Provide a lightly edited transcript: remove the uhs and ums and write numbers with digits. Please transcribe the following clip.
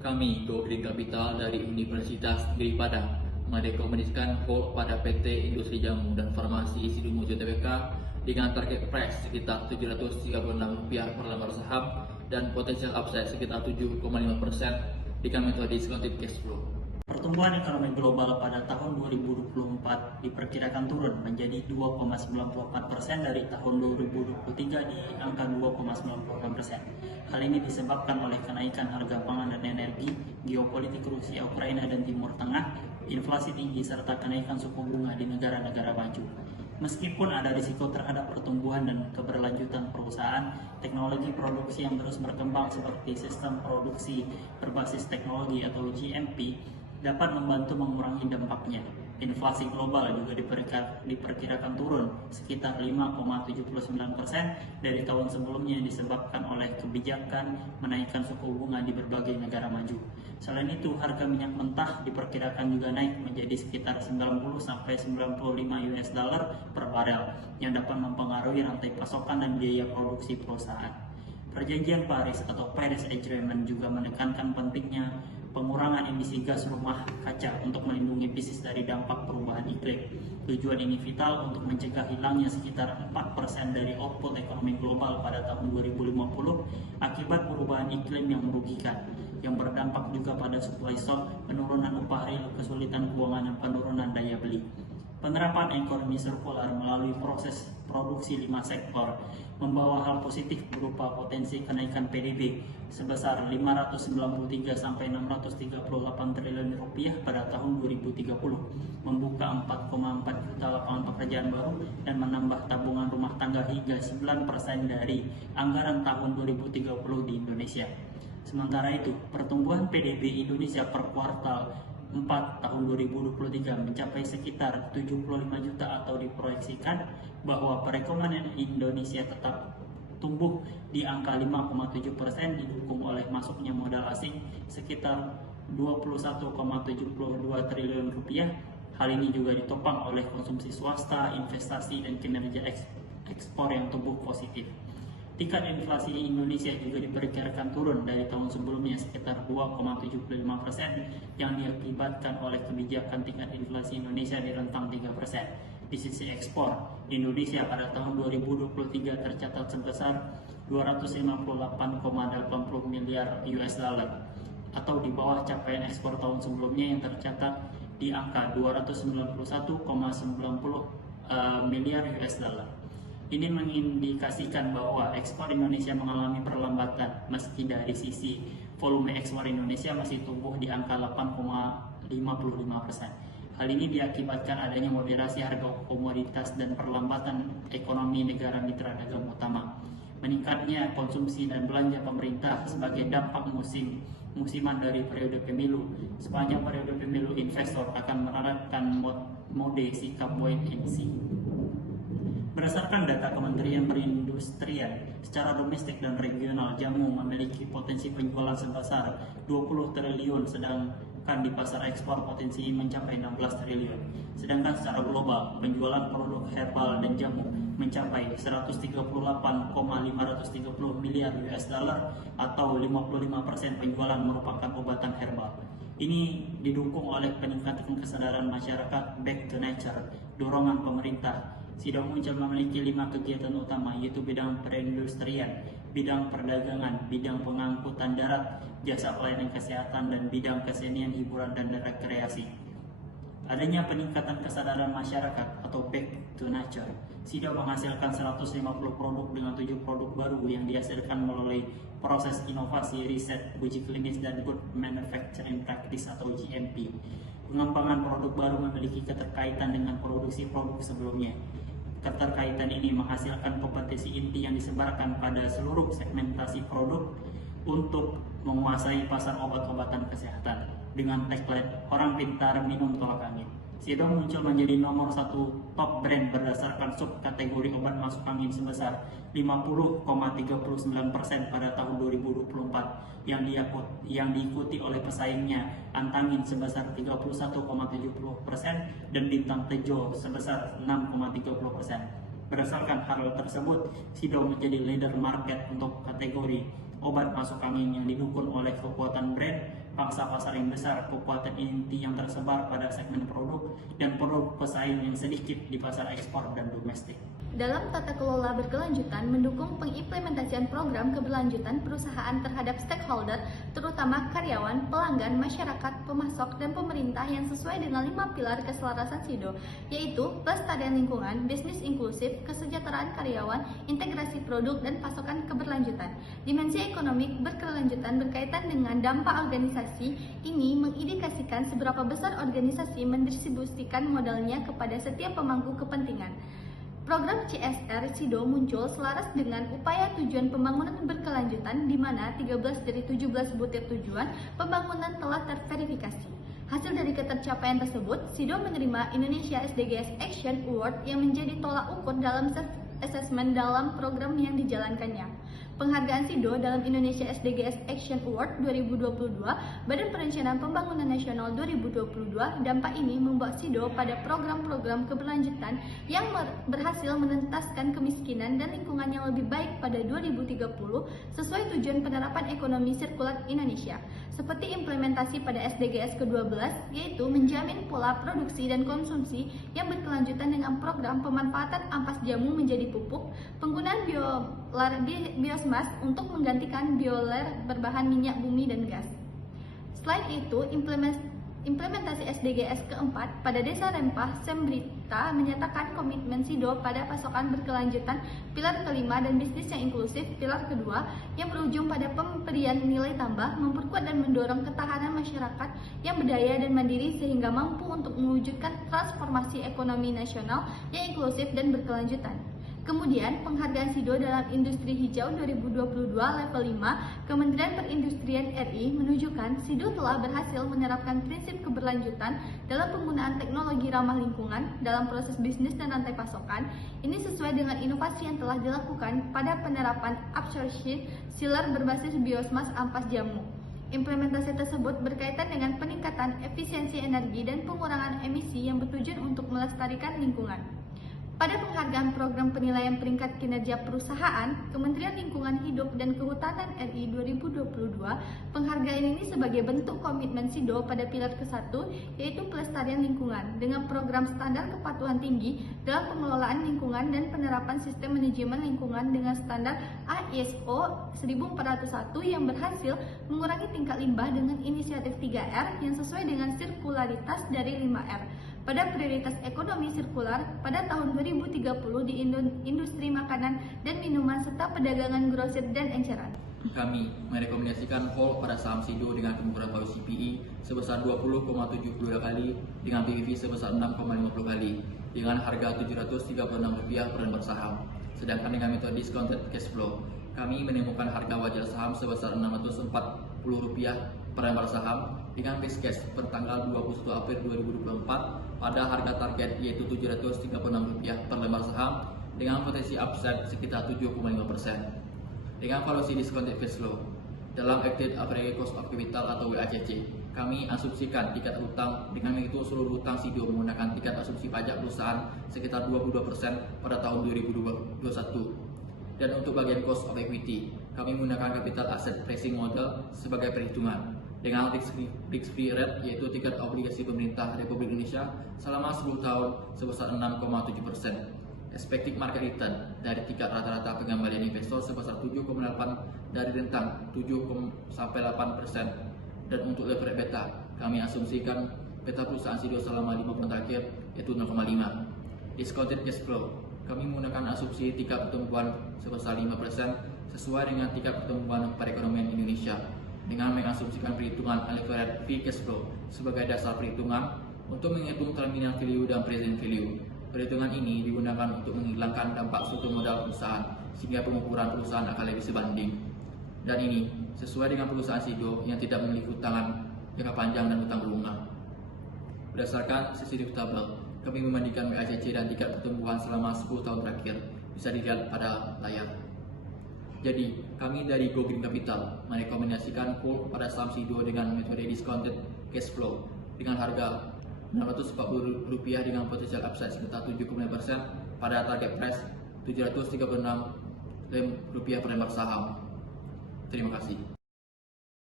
Kami, Go Green Capital dari Universitas Negeri Padang, merekomendasikan call pada PT Industri Jamu dan Farmasi Sidomujo Tbk dengan target price sekitar Rp736 per lembar saham dan potensial upside sekitar 7,5% dengan metode discounted cash flow. Pertumbuhan ekonomi global pada tahun 2024 diperkirakan turun menjadi 2,94% dari tahun 2023 di angka 2,96%. Hal ini disebabkan oleh kenaikan harga pangan dan energi, geopolitik Rusia, Ukraina, dan Timur Tengah, inflasi tinggi, serta kenaikan suku bunga di negara-negara maju. Meskipun ada risiko terhadap pertumbuhan dan keberlanjutan perusahaan, teknologi produksi yang terus berkembang seperti sistem produksi berbasis teknologi atau GMP dapat membantu mengurangi dampaknya. Inflasi global juga diperkirakan turun sekitar 5,79% dari tahun sebelumnya disebabkan oleh kebijakan menaikkan suku bunga di berbagai negara maju. Selain itu, harga minyak mentah diperkirakan juga naik menjadi sekitar 90-95 US dollar per barel yang dapat mempengaruhi rantai pasokan dan biaya produksi perusahaan. Perjanjian Paris atau Paris Agreement juga menekankan pentingnya pengurangan emisi gas rumah kaca untuk melindungi bisnis dari dampak perubahan iklim. Tujuan ini vital untuk mencegah hilangnya sekitar 4% dari output ekonomi global pada tahun 2050 akibat perubahan iklim yang merugikan, yang berdampak juga pada supply shock, penurunan upah real, kesulitan keuangan, dan penurunan daya beli. Penerapan ekonomi sirkular melalui proses produksi 5 sektor membawa hal positif berupa potensi kenaikan PDB sebesar 593 sampai 638 triliun rupiah pada tahun 2030, membuka 4,4 juta lapangan pekerjaan baru dan menambah tabungan rumah tangga hingga 9% dari anggaran tahun 2030 di Indonesia. Sementara itu, pertumbuhan PDB Indonesia per kuartal 4 tahun 2023 mencapai sekitar 75 juta atau diproyeksikan bahwa perekonomian Indonesia tetap tumbuh di angka 5,7% didukung oleh masuknya modal asing sekitar 21,72 triliun rupiah. Hal ini juga ditopang oleh konsumsi swasta, investasi, dan kinerja ekspor yang tumbuh positif. Tingkat inflasi di Indonesia juga diperkirakan turun dari tahun sebelumnya sekitar 2,75% yang diakibatkan oleh kebijakan tingkat inflasi Indonesia di rentang 3%. Di sisi ekspor, Indonesia pada tahun 2023 tercatat sebesar 258,80 miliar US dollar atau di bawah capaian ekspor tahun sebelumnya yang tercatat di angka 291,90 miliar US dollar. Ini mengindikasikan bahwa ekspor Indonesia mengalami perlambatan meski dari sisi volume ekspor Indonesia masih tumbuh di angka 8,55%. Hal ini diakibatkan adanya moderasi harga komoditas dan perlambatan ekonomi negara mitra dagang utama. Meningkatnya konsumsi dan belanja pemerintah sebagai dampak musiman dari periode pemilu. Sepanjang periode pemilu, investor akan menerapkan mode sikap wait and see. Berdasarkan data Kementerian Perindustrian, secara domestik dan regional, jamu memiliki potensi penjualan sebesar 20 triliun, sedangkan di pasar ekspor potensi mencapai 16 triliun. Sedangkan secara global, penjualan produk herbal dan jamu mencapai 138,530 miliar US dollar atau 55% penjualan merupakan obatan herbal. Ini didukung oleh peningkatan kesadaran masyarakat back to nature, dorongan pemerintah. Sidomuncul memiliki 5 kegiatan utama, yaitu bidang perindustrian, bidang perdagangan, bidang pengangkutan darat, jasa pelayanan kesehatan, dan bidang kesenian, hiburan, dan rekreasi. Adanya peningkatan kesadaran masyarakat atau back to nature, Sido menghasilkan 150 produk dengan 7 produk baru yang dihasilkan melalui proses inovasi, riset, uji klinis, dan good manufacturing practice atau GMP. Pengembangan produk baru memiliki keterkaitan dengan produksi produk sebelumnya. Keterkaitan ini menghasilkan kompetensi inti yang disebarkan pada seluruh segmentasi produk untuk menguasai pasar obat-obatan kesehatan. Dengan tagline "Orang pintar minum tolak angin", Sido muncul menjadi nomor 1 top brand berdasarkan subkategori obat masuk angin sebesar 50,39% pada tahun 2024 yang diikuti oleh pesaingnya Antangin sebesar 31,70% dan Bintang Tejo sebesar 6,30%. Berdasarkan hal tersebut, Sido menjadi leader market untuk kategori obat masuk angin yang didukung oleh kekuatan brand, pangsa pasar yang besar, kekuatan inti yang tersebar pada segmen produk, dan produk pesaing yang sedikit di pasar ekspor dan domestik. Dalam tata kelola berkelanjutan, mendukung pengimplementasian program keberlanjutan perusahaan terhadap stakeholder, terutama karyawan, pelanggan, masyarakat, pemasok, dan pemerintah yang sesuai dengan 5 pilar keselarasan SIDO, yaitu pelestarian lingkungan, bisnis inklusif, kesejahteraan karyawan, integrasi produk, dan pasokan keberlanjutan. Dimensi ekonomi berkelanjutan berkaitan dengan dampak organisasi ini mengindikasikan seberapa besar organisasi mendistribusikan modalnya kepada setiap pemangku kepentingan. Program CSR SIDO muncul selaras dengan upaya tujuan pembangunan berkelanjutan di mana 13 dari 17 butir tujuan pembangunan telah terverifikasi. Hasil dari ketercapaian tersebut, SIDO menerima Indonesia SDGs Action Award yang menjadi tolak ukur dalam self-assessment dalam program yang dijalankannya. Penghargaan SIDO dalam Indonesia SDGs Action Award 2022, Badan Perencanaan Pembangunan Nasional 2022, dampak ini membuat SIDO pada program-program keberlanjutan yang berhasil menentaskan kemiskinan dan lingkungan yang lebih baik pada 2030 sesuai tujuan penerapan ekonomi sirkular Indonesia. Seperti implementasi pada SDGs ke-12, yaitu menjamin pola produksi dan konsumsi yang berkelanjutan dengan program pemanfaatan ampas jamu menjadi pupuk, penggunaan biosmas untuk menggantikan bioler berbahan minyak bumi dan gas. Selain itu, implementasi SDGs keempat pada Desa Rempah Sembrita menyatakan komitmen SIDO pada pasokan berkelanjutan pilar kelima dan bisnis yang inklusif pilar kedua yang berujung pada pemberian nilai tambah, memperkuat dan mendorong ketahanan masyarakat yang berdaya dan mandiri sehingga mampu untuk mewujudkan transformasi ekonomi nasional yang inklusif dan berkelanjutan. Kemudian, penghargaan SIDO dalam Industri Hijau 2022 level 5, Kementerian Perindustrian RI menunjukkan SIDO telah berhasil menerapkan prinsip keberlanjutan dalam penggunaan teknologi ramah lingkungan dalam proses bisnis dan rantai pasokan. Ini sesuai dengan inovasi yang telah dilakukan pada penerapan absorption silar berbasis biosmas ampas jamu. Implementasi tersebut berkaitan dengan peningkatan efisiensi energi dan pengurangan emisi yang bertujuan untuk melestarikan lingkungan. Pada penghargaan program penilaian peringkat kinerja perusahaan, Kementerian Lingkungan Hidup dan Kehutanan RI 2022, penghargaan ini sebagai bentuk komitmen SIDO pada pilar ke-1, yaitu pelestarian lingkungan, dengan program standar kepatuhan tinggi dalam pengelolaan lingkungan dan penerapan sistem manajemen lingkungan dengan standar ISO 1401 yang berhasil mengurangi tingkat limbah dengan inisiatif 3R yang sesuai dengan sirkularitas dari 5R. Pada prioritas ekonomi sirkular pada tahun 2030 di industri makanan dan minuman serta perdagangan grosir dan eceran. Kami merekomendasikan hold pada saham SIDO dengan kemungkinan value CPE sebesar 20,72 kali dengan PBV sebesar 6,50 kali dengan harga Rp736 per lembar saham. Sedangkan dengan metode discounted cash flow, kami menemukan harga wajar saham sebesar Rp640 per lembar saham dengan base case per tanggal 21 April 2024 pada harga target yaitu Rp736 per lembar saham dengan potensi upside sekitar 7,5%. Dengan valuasi discounted cash flow dalam Acted Average Cost of Capital atau WACC, kami asumsikan tingkat hutang dengan menghitung seluruh hutang SIDO menggunakan tingkat asumsi pajak perusahaan sekitar 22% pada tahun 2021. Dan untuk bagian cost of equity, kami menggunakan capital asset pricing model sebagai perhitungan dengan risk-free rate yaitu tingkat obligasi pemerintah Republik Indonesia selama 10 tahun sebesar 6,7%. Expected market return dari tingkat rata-rata pengembalian investor sebesar 7,8 dari rentang 7-8%. Dan untuk leverage beta, kami asumsikan beta perusahaan SIDO selama 5 bulan terakhir yaitu 0,5. Discounted cash flow, kami menggunakan asumsi tingkat pertumbuhan sebesar 5% sesuai dengan tingkat pertumbuhan perekonomian Indonesia dengan mengasumsikan perhitungan unlevered free cash flow sebagai dasar perhitungan untuk menghitung terminal value dan present value. Perhitungan ini digunakan untuk menghilangkan dampak struktur modal perusahaan sehingga pengukuran perusahaan akan lebih sebanding. Dan ini sesuai dengan perusahaan SIDO yang tidak memiliki hutang jangka panjang dan hutang berunga. Berdasarkan sensitivity table, kami membandingkan WACC dan tingkat pertumbuhan selama 10 tahun terakhir. Bisa dilihat pada layar. Jadi, kami dari Go Green Capital merekomendasikan hold pada saham SIDO dengan metode discounted cash flow dengan harga Rp640 dengan potensial upside sekitar 7,5% pada target price Rp736 per lembar saham. Terima kasih.